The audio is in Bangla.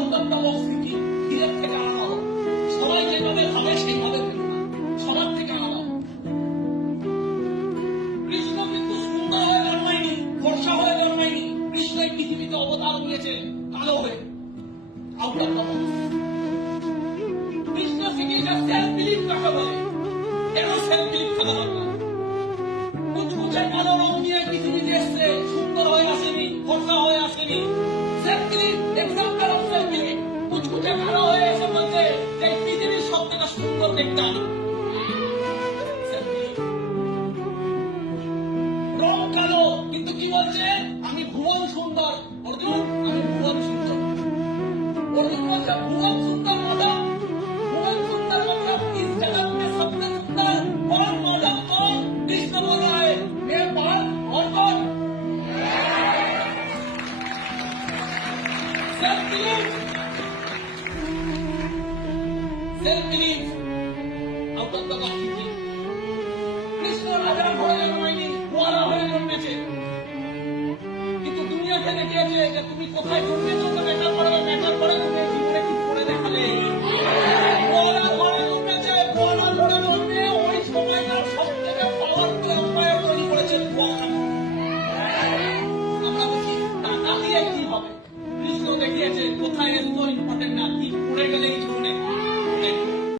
Out of the box thinking, ধীরের থেকে আলাদা হোক। সবাই যেভাবে ভাবে সেইভাবে ভেবো না, সবার থেকে আলাদা হোক। কৃষ্ণ কিন্তু সুন্দর হয়ে জন্মায়নি, ফর্সা হয়ে জন্মায়নি। কৃষ্ণ এই পৃথিবীতে অবতার নিয়েছে কালো হয়ে, out of the box. Krishna শিখিয়েছে সেলফ বিলিভ কাকে বলে, কেন সেলফ বিলিভ থাকা দরকার। কুচকুচে কালো রং নিয়ে পৃথিবীতে এসছে, সুন্দর হয়ে আসেনি, ফর্সা হয়ে আসেনি। Self believe, example of self believe. কুচকুচে কালো হয়ে এসে বলছে যে পৃথিবীর সব থেকে সুন্দর দেখতে আমি। রং কালো, কিন্তু কি বলছে? আমি ভুবন সুন্দর। অর্জুন, আমি ভুবন সুন্দর। অর্জুন বলছে ভুবন সুন্দর মজা, ভুবন সুন্দর মজা, इस जगत में सबसे सुंदर और मौजूद कौन? कृष्ण बोल रहा है, मेरे पास और कौन? Self belief, self belief, out of the box thinking. Krishna রাজার ঘরে জন্মায়নি, গোয়ালা হয়ে জন্মেছে, কিন্তু দুনিয়াকে দেখিয়েছে যে তুমি কোথায় জন্মে